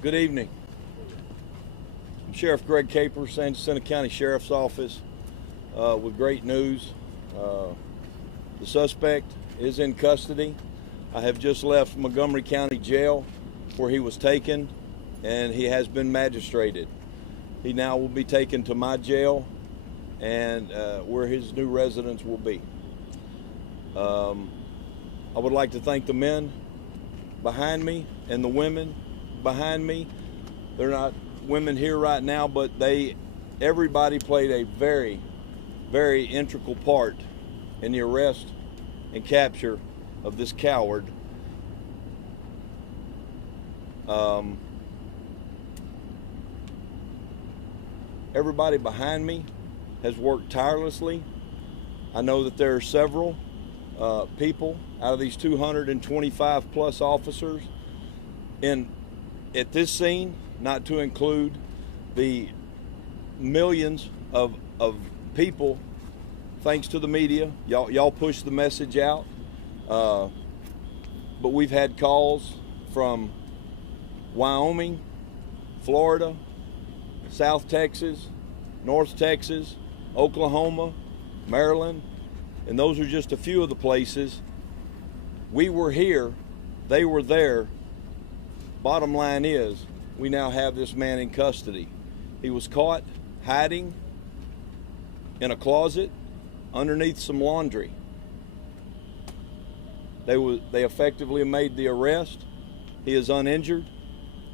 Good evening. I'm Sheriff Greg Capers, San Jacinto County Sheriff's Office, with great news. The suspect is in custody. I have just left Montgomery County Jail where he was taken, and he has been magistrated. He now will be taken to my jail and where his new residence will be. I would like to thank the men behind me and the women behind me. They're not women here right now, but everybody played a very, very integral part in the arrest and capture of this coward. Everybody behind me has worked tirelessly. I know that there are several people out of these 225 plus officers at this scene, not to include the millions of people, thanks to the media. Y'all push the message out. But we've had calls from Wyoming, Florida, South Texas, North Texas, Oklahoma, Maryland, and those are just a few of the places. We were here, they were there. Bottom line is, we now have this man in custody. He was caught hiding in a closet underneath some laundry. They effectively made the arrest. He is uninjured,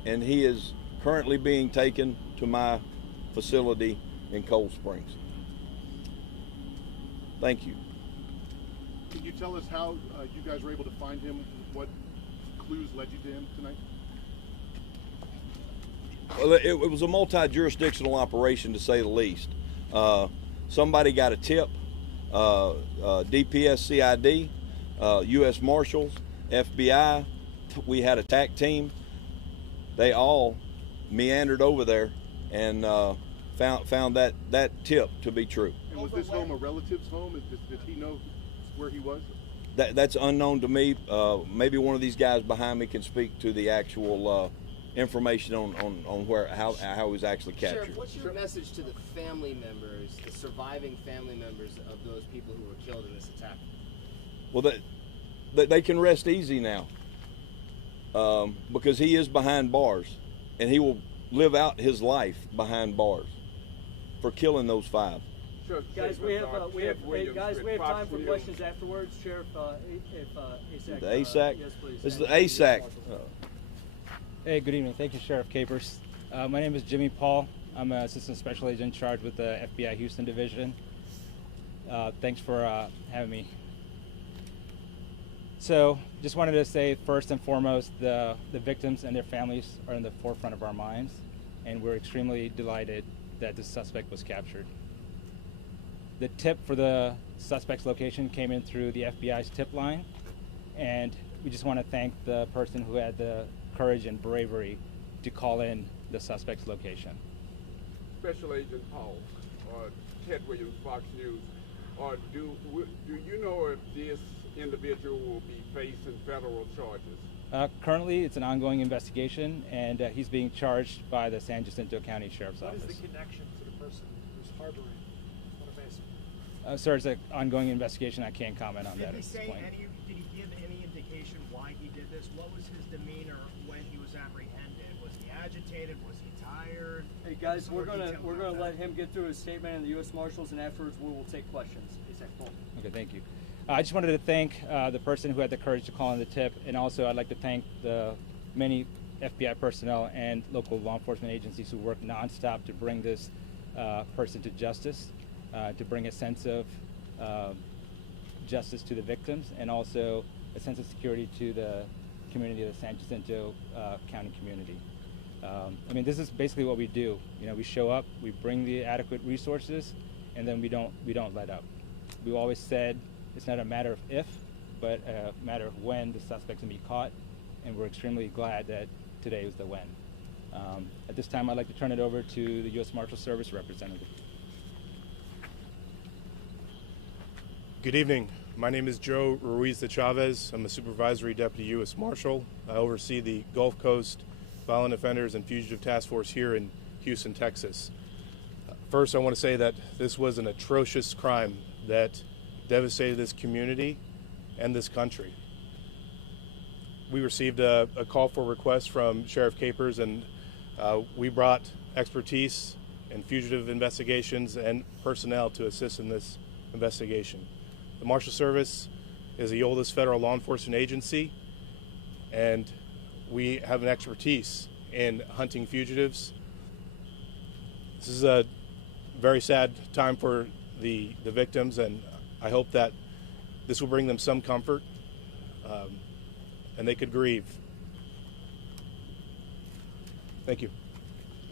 and he is currently being taken to my facility in Cold Springs. Thank you. Can you tell us how you guys were able to find him? What clues led you to him tonight? Well, it was a multi-jurisdictional operation, to say the least. Somebody got a tip, DPS CID, U.S. Marshals, FBI. We had a TAC team. They all meandered over there and found that tip to be true. And was this home a relative's home? Did he know where he was? That's unknown to me. Maybe one of these guys behind me can speak to the actual information on how he was actually captured. Sheriff, what's your message to the family members, the surviving family members of those people who were killed in this attack? Well, they can rest easy now, because he is behind bars, and he will live out his life behind bars for killing those 5. Sure, guys, we have time for questions afterwards. Sheriff, ASAC. The ASAC. Yes, please. This is the ASAC. Hey, good evening. Thank you, Sheriff Capers. My name is Jimmy Paul. I'm an assistant special agent in charge with the FBI Houston Division. Thanks for having me. So, just wanted to say first and foremost, the victims and their families are in the forefront of our minds, and we're extremely delighted that the suspect was captured. The tip for the suspect's location came in through the FBI's tip line, and we just want to thank the person who had the courage and bravery to call in the suspect's location. Special Agent Paul, Ted Williams, Fox News. Do you know if this individual will be facing federal charges? Currently, it's an ongoing investigation, and he's being charged by the San Jacinto County Sheriff's Office. What is the connection to the person who's harboring Oropesa? Sir, it's an ongoing investigation. I can't comment on that at this point. Did he give any indication why he did this? What was his demeanor when he was apprehended? Was he agitated? Was he tired? Hey guys, we're gonna let him get through his statement and the U.S. Marshals, and afterwards we will take questions. Okay, thank you. I just wanted to thank the person who had the courage to call in the tip, and also I'd like to thank the many FBI personnel and local law enforcement agencies who work nonstop to bring this person to justice, to bring a sense of justice to the victims, and also a sense of security to the community of the San Jacinto County community. I mean, this is basically what we do. You know, we show up, we bring the adequate resources, and then we don't let up. We've always said it's not a matter of if, but a matter of when the suspect's gonna be caught, and we're extremely glad that today was the when. At this time, I'd like to turn it over to the U.S. Marshal Service representative. Good evening. My name is Joe Ruiz de Chavez. I'm a supervisory deputy U.S. Marshal. I oversee the Gulf Coast Violent Offenders and Fugitive Task Force here in Houston, Texas. First, I want to say that this was an atrocious crime that devastated this community and this country. We received a call for request from Sheriff Capers, and we brought expertise in fugitive investigations and personnel to assist in this investigation. The Marshal Service is the oldest federal law enforcement agency, and we have an expertise in hunting fugitives. This is a very sad time for the victims, and I hope that this will bring them some comfort and they could grieve. Thank you.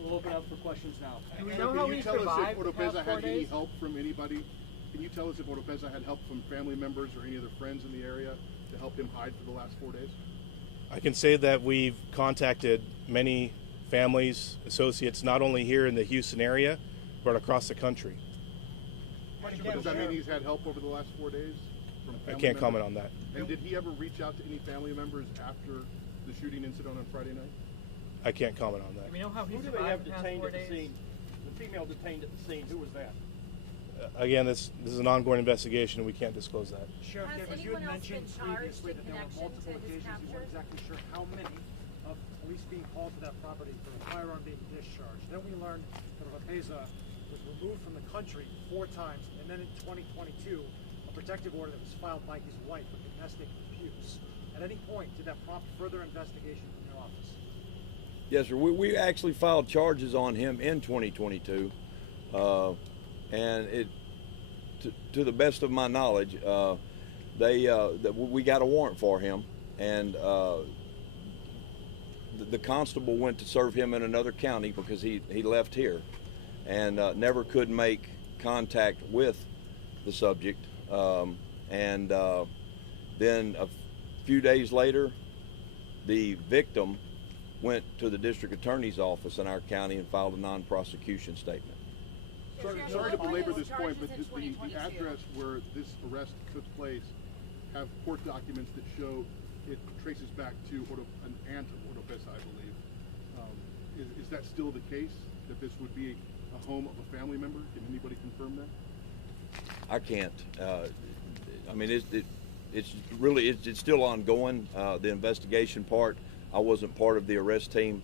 We'll open up for questions now. Do we know Can how you he tell us survived if the past Oropesa 4 had any days? help from anybody? Can you tell us if Oropesa had help from family members or any other friends in the area to help him hide for the last 4 days? I can say that we've contacted many families, associates, not only here in the Houston area, but across the country. Does that mean he's had help over the last 4 days? From I family can't comment members? on that. And did he ever reach out to any family members after the shooting incident on Friday night? I can't comment on that. Do we know how he Who do they have survived the past detained 4 at the days? scene? The female detained at the scene, who was that? Again, this is an ongoing investigation, and we can't disclose that. Sheriff Has Davis, you had anyone else mentioned been charged previously in that there were connection multiple to his occasions. You weren't capture? exactly sure how many of police being called to that property for a firearm being discharged. Then we learned that Oropesa was removed from the country 4 times, and then in 2022, a protective order that was filed by his wife with domestic abuse. At any point, did that prompt further investigation from your office? Yes, sir. We actually filed charges on him in 2022, and to the best of my knowledge, we got a warrant for him, and the constable went to serve him in another county because he left here, and never could make contact with the subject, and then a few days later, the victim went to the district attorney's office in our county and filed a non-prosecution statement. Sorry to belabor this point, but the address where this arrest took place have court documents that show it traces back to an aunt of Oropesa, I believe. Is that still the case, that this would be a home of a family member? Can anybody confirm that? I can't. I mean, it's still ongoing. The investigation part, I wasn't part of the arrest team.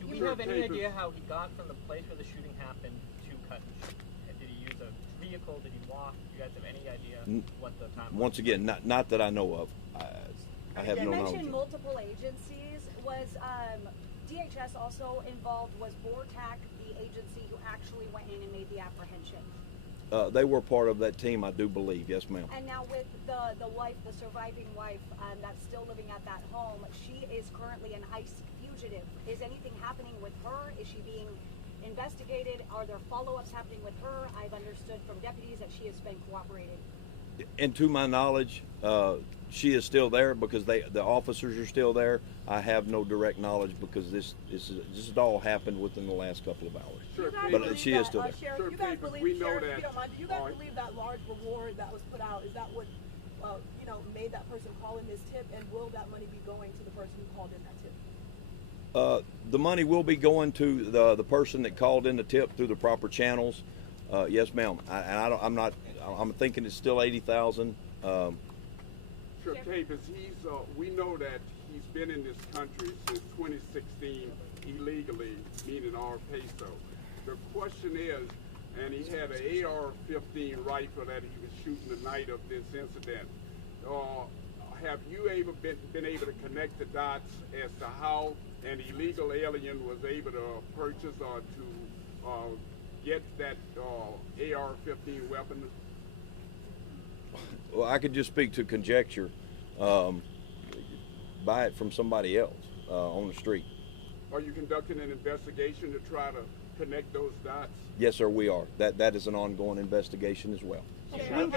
Do we have any idea how he got from the place where the shooting happened to Cut and Shoot? Did he use a vehicle? Did he walk? Do you guys have any idea what the time was? Once again, not that I know of. I have no You knowledge. mentioned multiple agencies. Was DHS also involved? Was BORTAC the agency who actually went in and made the apprehension? They were part of that team, I do believe. Yes, ma'am. And now with the wife, the surviving wife, that's still living at that home, she is currently an ICE fugitive. Is anything happening with her? Is she being investigated? Are there follow-ups happening with her? I've understood from deputies that she has been cooperating. And to my knowledge, she is still there because the officers are still there. I have no direct knowledge because this has all happened within the last couple of hours. Sure, But she is still there. Sheriff, Sure, you guys Capers, believe, we know Sheriff, if that- you don't mind, do you guys believe that large reward that was put out, is that what, made that person call in this tip, and will that money be going to the person who called in that tip? The money will be going to the person that called in the tip through the proper channels. Yes, ma'am. I'm thinking it's still 80,000. Sure, Capers, we know that he's been in this country since 2016 illegally, meaning Oropesa. The question is, and he had an AR-15 rifle that he was shooting the night of this incident. Have you been able to connect the dots as to how an illegal alien was able to purchase or to get that AR-15 weapon? Well, I could just speak to conjecture. Buy it from somebody else on the street. Are you conducting an investigation to try to connect those dots? Yes, sir, we are. That is an ongoing investigation as well. When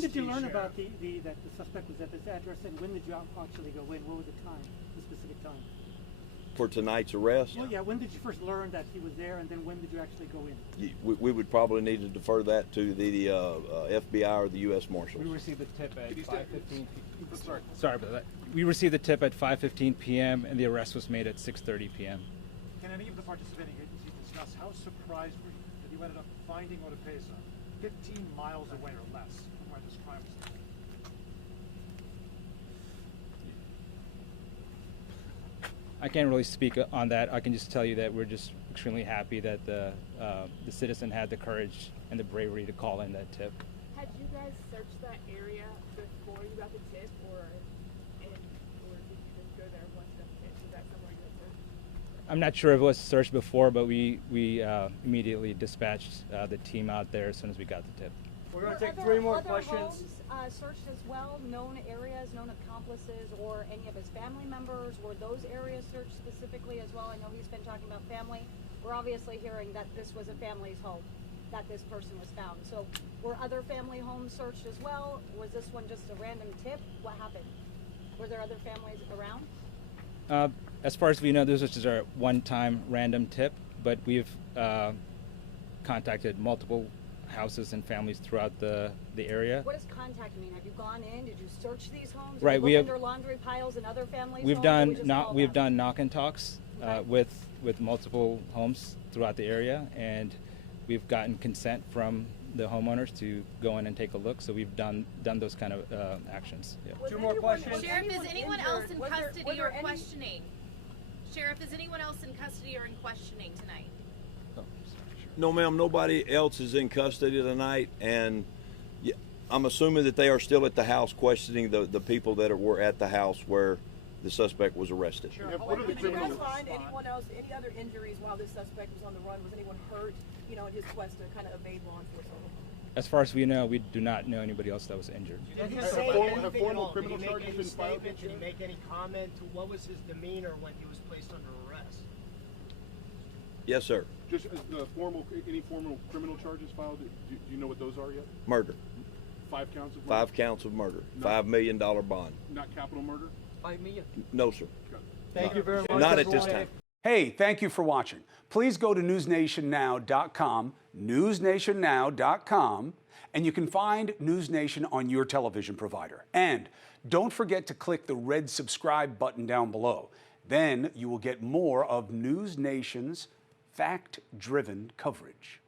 did you learn about that the suspect was at this address, and when did you actually go in? What was the time, the specific time? for tonight's arrest. Well, yeah, when did you first learn that he was there, and then when did you actually go in? We would probably need to defer that to the FBI or the U.S. Marshals. We received the tip at 5:15. Sorry about that. We received the tip at 5:15 p.m. and the arrest was made at 6:30 p.m. Can any of the participating agencies discuss how surprised were you that you ended up finding Oropesa 15 miles away or less from where this crime was committed? I can't really speak on that. I can just tell you that we're just extremely happy that the citizen had the courage and the bravery to call in that tip. Had you guys searched that area before you got the tip, or did you just go there once the tip? Was that somewhere you had searched? I'm not sure if it was searched before, but we immediately dispatched the team out there as soon as we got the tip. We're going to take 3 more questions. Homes, searched as well, known areas, known accomplices, or any of his family members? Were those areas searched specifically as well? I know he's been talking about family. We're obviously hearing that this was a family's home that this person was found. So were other family homes searched as well? Was this one just a random tip? What happened? Were there other families around? As far as we know, this was just our one-time random tip, but we've contacted multiple houses and families throughout the area. What does contact mean? Have you gone in? Did you search these homes? Right, we have under laundry piles and other families. We've done knock and talks with multiple homes throughout the area, and we've gotten consent from the homeowners to go in and take a look. So we've done those kind of actions. Yeah. 2 more questions. Sheriff, is anyone else in custody or questioning? Sheriff, is anyone else in custody or in questioning tonight? No, ma'am, nobody else is in custody tonight, and I'm assuming that they are still at the house questioning the people that were at the house where the suspect was arrested. Sure. Did you guys find anyone else, any other injuries while this suspect was on the run? Was anyone hurt, in his quest to kind of evade law enforcement? As far as we know, we do not know anybody else that was injured. Did he say anything at all? Did he make any statement? Did he make any comment? What was his demeanor when he was placed under arrest? Yes, sir. Just any formal criminal charges filed? Do you know what those are yet? Murder. 5 counts of murder? 5 counts of murder. $5 million bond. Not capital murder? 5 million. No, sir. Thank you very much. Not at this time. Hey, thank you for watching. Please go to newsnationnow.com, newsnationnow.com, and you can find NewsNation on your television provider. And don't forget to click the red subscribe button down below. Then you will get more of NewsNation's fact-driven coverage.